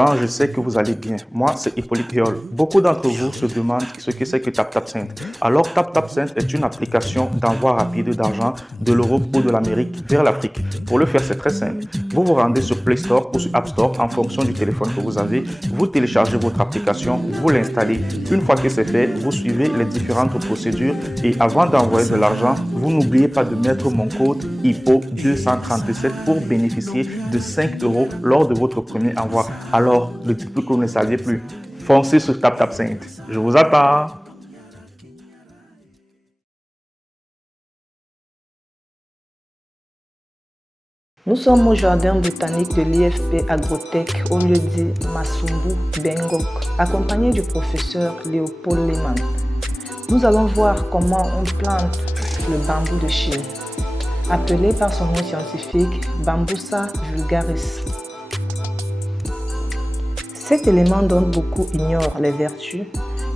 gens, je sais que vous allez bien. Moi, c'est Hippolyte Riol. Beaucoup d'entre vous se demandent ce que c'est que TapTapSend. Alors, TapTapSend est une application d'envoi rapide d'argent de l'Europe ou de l'Amérique vers l'Afrique. Pour le faire, c'est très simple. Vous vous rendez sur Play Store ou sur App Store en fonction du téléphone que vous avez. Vous téléchargez votre application, vous l'installez. Une fois que c'est fait, vous suivez les différentes procédures et avant d'envoyer de l'argent, vous n'oubliez pas de mettre mon code HIPPO237 pour bénéficier de 5 € lors de votre premier envoi. Alors, ne dites plus que vous ne saviez plus. Foncez sur TapTapSend. Je vous attends. Nous sommes au jardin botanique de l'IFP Agrotech au lieu-dit Masumbu Bengok, accompagné du professeur Léopold Lehmann. Nous allons voir comment on plante le bambou de Chine, appelé par son nom scientifique Bambusa vulgaris. Cet élément dont beaucoup ignorent les vertus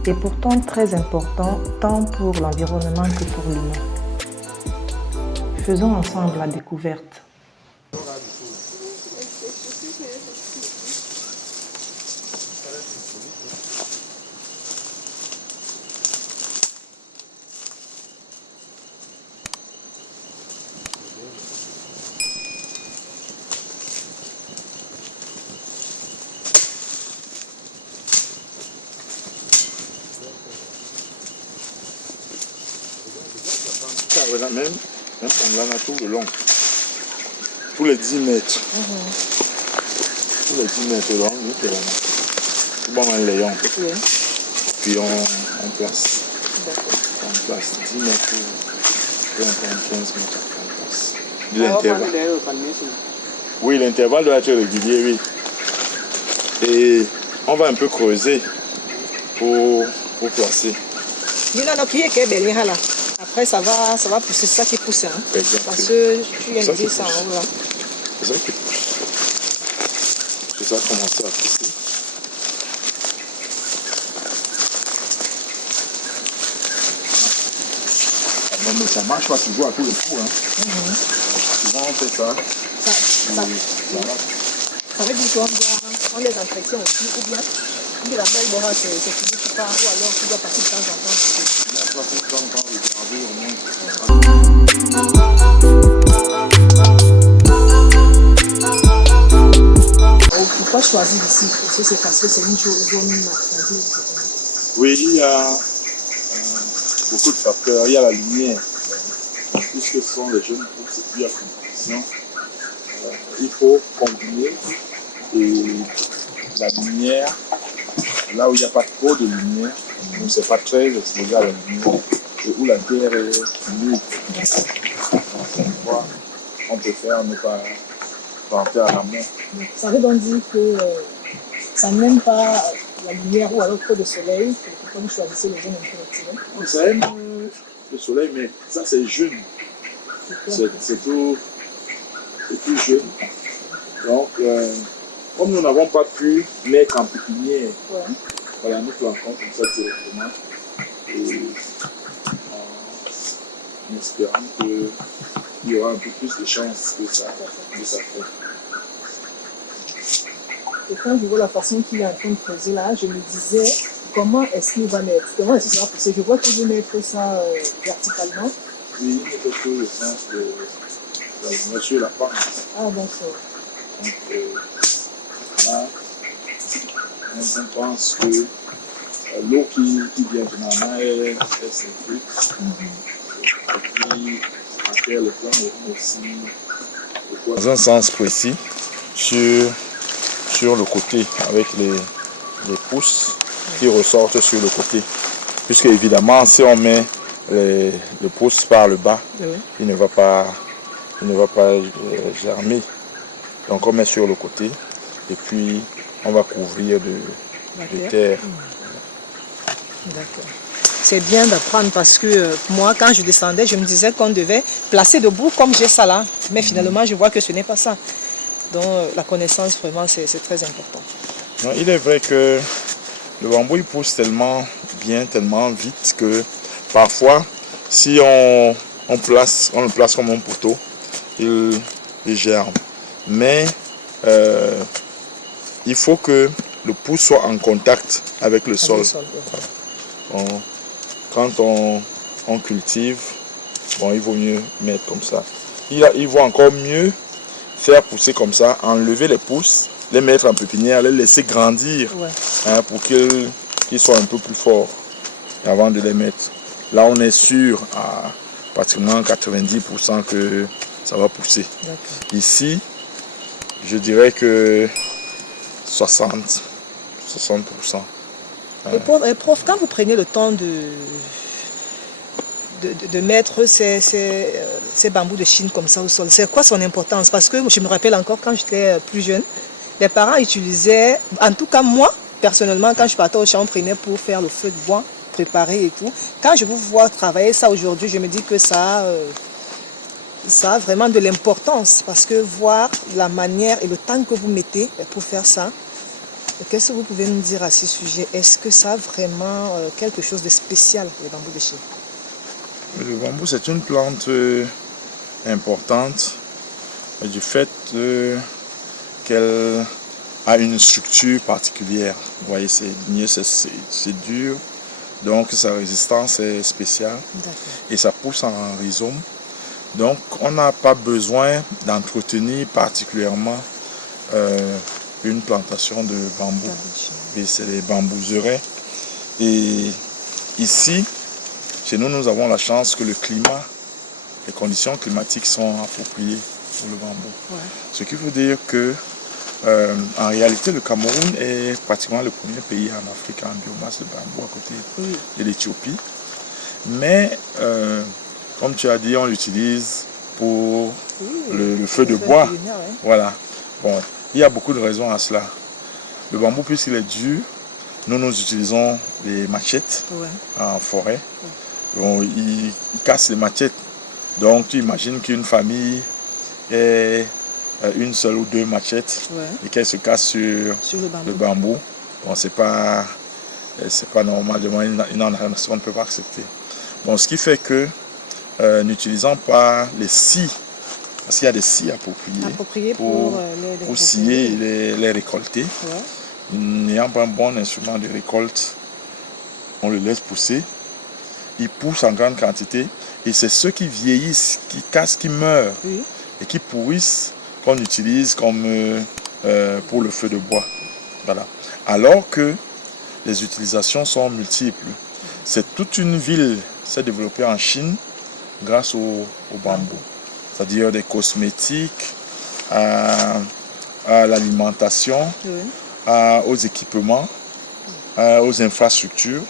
est pourtant très important tant pour l'environnement que pour l'humain. Faisons ensemble la découverte. Même on l'a tout le long. Tous les 10 mètres. Tous les 10 mètres long, bon, un rayon. Puis on place. On place 10 mètres, 20, 15 mètres. On place. L'intervalle. Oui, l'intervalle doit être régulier, oui. Et on va un peu creuser pour placer. Après, ça va pousser, c'est ça qui pousse. Hein? Parce que tu viens de dire ça en haut là. C'est ça qui pousse. C'est ça qui commence à pousser. Mais ça marche pas toujours à tous les coups. Hein. Souvent on fait ça. Ça veut dire qu'on les entretient aussi, ou bien la balle c'est celui qui part, ou alors tu dois passer de temps en temps. Pourquoi choisir ici? C'est parce que c'est une zone marquée. Oui, il y a beaucoup de facteurs. Il y a la lumière. Puisque ce sont les jeunes pousses et puis il y a compétition. Il faut combiner et la lumière, là où il n'y a pas trop de lumière, donc c'est pas très exposé à la lumière, et où la terre est humide. On préfère ne pas planter à l'amont. Ça veut donc dire que ça n'aime pas la lumière ou alors trop de soleil, que vous choisissez les zones un peu. Ça aime le soleil, mais ça c'est jeune. C'est tout jeune. Donc, comme nous n'avons pas pu mettre en pépinière, voilà, nous plantons comme ça directement. Et en espérant qu'il y aura un peu plus de chances que ça fait. Et quand je vois la façon qu'il est en train de creuser là, je me disais, comment est-ce qu'il va mettre? Comment est-ce que ça va pousser? Je vois qu'il veut mettre ça verticalement. Oui, il faut que le sens de la lumière sur la pente. Ah, d'accord. Donc, là, on pense que l'eau qui vient généralement est simple. Et puis, après, les plants vont aussi dans un sens précis sur le côté, avec les pousses qui ressortent sur le côté. Puisque évidemment, si on met les pousses par le bas, il ne va pas germer. Donc on met sur le côté et puis on va couvrir de terre. D'accord. C'est bien d'apprendre parce que moi, quand je descendais, je me disais qu'on devait placer debout comme j'ai ça là. Mais finalement, je vois que ce n'est pas ça. Donc la connaissance, vraiment, c'est très important. Non, il est vrai que le bambou il pousse tellement bien, tellement vite que parfois, si on le place comme un poteau, il germe. Mais il faut que le pouce soit en contact avec le sol. Quand on cultive, il vaut mieux mettre comme ça. Il vaut encore mieux faire pousser comme ça, enlever les pousses, les mettre en pépinière, les laisser grandir pour qu'ils soient un peu plus forts avant de les mettre. Là, on est sûr à pratiquement 90% que ça va pousser. Ici, je dirais que 60%. Et prof, quand vous prenez le temps de mettre ces bambous de Chine comme ça au sol, c'est quoi son importance? Parce que je me rappelle encore quand j'étais plus jeune, les parents utilisaient, en tout cas moi, personnellement, quand je partais au champ, on prenait pour faire le feu de bois, préparer et tout. Quand je vous vois travailler ça aujourd'hui, je me dis que ça a vraiment de l'importance parce que voir la manière et le temps que vous mettez pour faire ça, qu'est-ce que vous pouvez nous dire à ce sujet? Est-ce que ça a vraiment quelque chose de spécial, les bambous de Chine? Le bambou, c'est une plante importante du fait qu'elle a une structure particulière. Vous voyez, c'est ligneux, c'est dur, donc sa résistance est spéciale et ça pousse en rhizome. Donc, on n'a pas besoin d'entretenir particulièrement une plantation de bambou. Et c'est les bambouseraies. Et ici, chez nous, nous avons la chance que le climat, les conditions climatiques sont appropriées pour le bambou. Ce qui veut dire que, en réalité, le Cameroun est pratiquement le premier pays en Afrique en biomasse de bambou à côté de l'Éthiopie. Mais, comme tu as dit, on l'utilise pour le feu de bois. Voilà. Bon, il y a beaucoup de raisons à cela. Le bambou, puisqu'il est dur, nous utilisons les machettes en forêt. Bon, ils cassent les machettes. Donc, tu imagines qu'une famille ait une seule ou deux machettes et qu'elle se casse sur le bambou. Bon, c'est pas normal. On ne peut pas accepter. Bon, ce qui fait que n'utilisant pas les scies, parce qu'il y a des scies appropriées pour scier et les récolter. N'ayant pas un bon instrument de récolte, on le laisse pousser. Il pousse en grande quantité et c'est ceux qui vieillissent, qui cassent, qui meurent et qui pourrissent qu'on utilise comme pour le feu de bois. Voilà. Alors que les utilisations sont multiples. C'est toute une ville qui s'est développée en Chine grâce au bambou. C'est-à-dire des cosmétiques, à l'alimentation, aux équipements, aux infrastructures.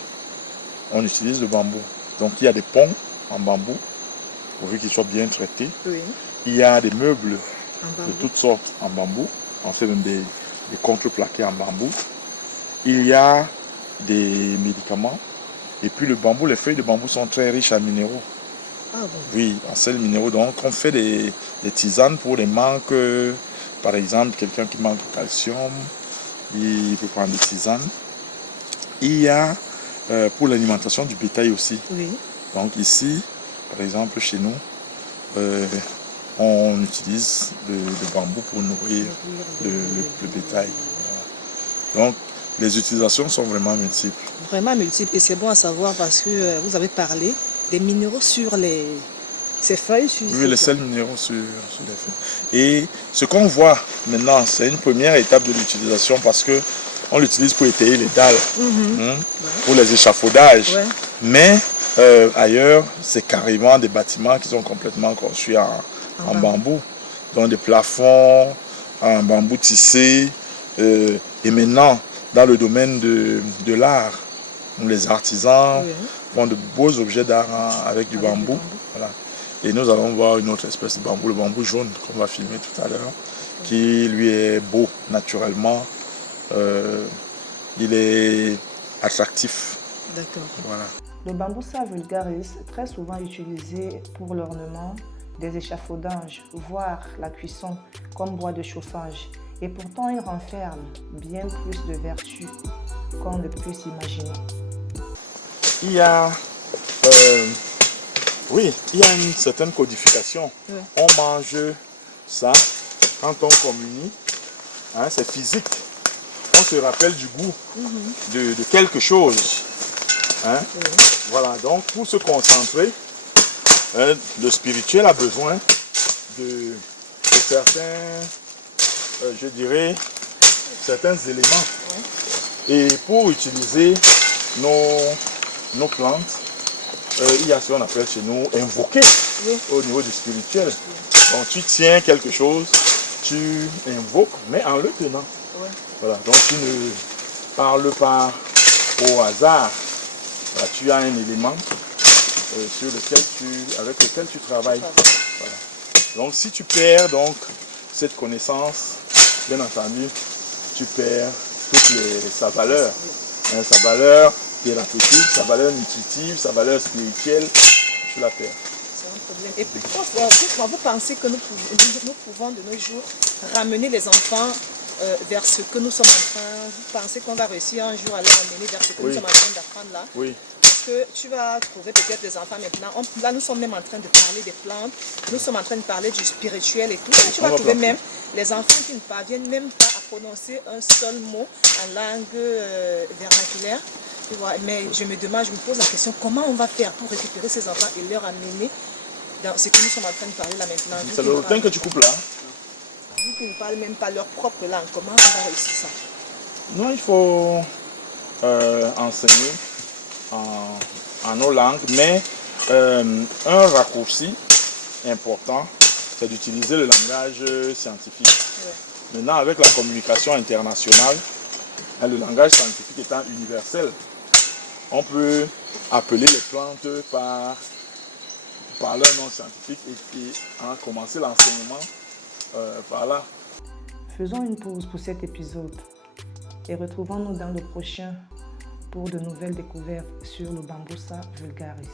On utilise le bambou. Donc il y a des ponts en bambou, pourvu qu'ils soient bien traités. Il y a des meubles de toutes sortes en bambou. On fait même des contreplaqués en bambou. Il y a des médicaments. Et puis le bambou, les feuilles de bambou sont très riches en minéraux. Oui, en sels minéraux. Donc on fait des tisanes pour les manques. Par exemple, quelqu'un qui manque de calcium, il peut prendre des tisanes. Il y a pour l'alimentation du bétail aussi. Donc ici, par exemple, chez nous, on utilise le bambou pour nourrir le bétail. Donc les utilisations sont vraiment multiples. Vraiment multiples. Et c'est bon à savoir parce que vous avez parlé des minéraux sur ces feuilles. Oui, les sels minéraux sur les feuilles. Et ce qu'on voit maintenant, c'est une première étape de l'utilisation parce que on l'utilise pour étayer les dalles, pour les échafaudages. Mais ailleurs, c'est carrément des bâtiments qui sont complètement conçus en bambou. Donc des plafonds en bambou tissé. Et maintenant, dans le domaine de l'art, où les artisans font de beaux objets d'art avec du bambou. Voilà. Et nous allons voir une autre espèce de bambou, le bambou jaune, qu'on va filmer tout à l'heure, qui lui est beau naturellement. Il est attractif. D'accord. Voilà. Le bambousa vulgaris, très souvent utilisé pour l'ornement des échafaudages, voire la cuisson comme bois de chauffage. Et pourtant, il renferme bien plus de vertus qu'on ne peut s'imaginer. Il y a une certaine codification. On mange ça quand on communie. C'est physique. on se rappelle du goût de quelque chose. Hein? Voilà, donc pour se concentrer, le spirituel a besoin de certains, je dirais, certains éléments. Et pour utiliser nos plantes, il y a ce qu'on appelle chez nous invoquer au niveau du spirituel. Donc tu tiens quelque chose, tu invoques, mais en le tenant. Voilà, donc tu ne parles pas au hasard. Voilà, tu as un élément avec lequel tu travailles. Voilà. Donc si tu perds donc cette connaissance, bien entendu, tu perds sa valeur. Sa valeur thérapeutique, sa valeur nutritive, sa valeur spirituelle, tu la perds. C'est un problème. Et puis, vous pensez que nous pouvons de nos jours ramener les enfants vers ce que nous sommes en train, vous pensez qu'on va réussir un jour à les ramener vers ce que nous sommes en train d'apprendre là? Oui. Parce que tu vas trouver peut-être des enfants maintenant, là nous sommes même en train de parler des plantes, nous sommes en train de parler du spirituel et tout. Et tu vas trouver même les enfants qui ne parviennent même pas à prononcer un seul mot en langue vernaculaire. Tu vois, mais je me pose la question, comment on va faire pour récupérer ces enfants et leur amener dans ce que nous sommes en train de parler là maintenant? C'est le temps que tu coupes là. Vu qu'ils ne parlent même pas leur propre langue, comment on va réussir ça? Non, il faut enseigner en nos langues, mais un raccourci important, c'est d'utiliser le langage scientifique. Maintenant, avec la communication internationale, le langage scientifique étant universel, on peut appeler les plantes par leur nom scientifique et commencer l'enseignement par là. Faisons une pause pour cet épisode et retrouvons-nous dans le prochain pour de nouvelles découvertes sur le Bambusa vulgaris.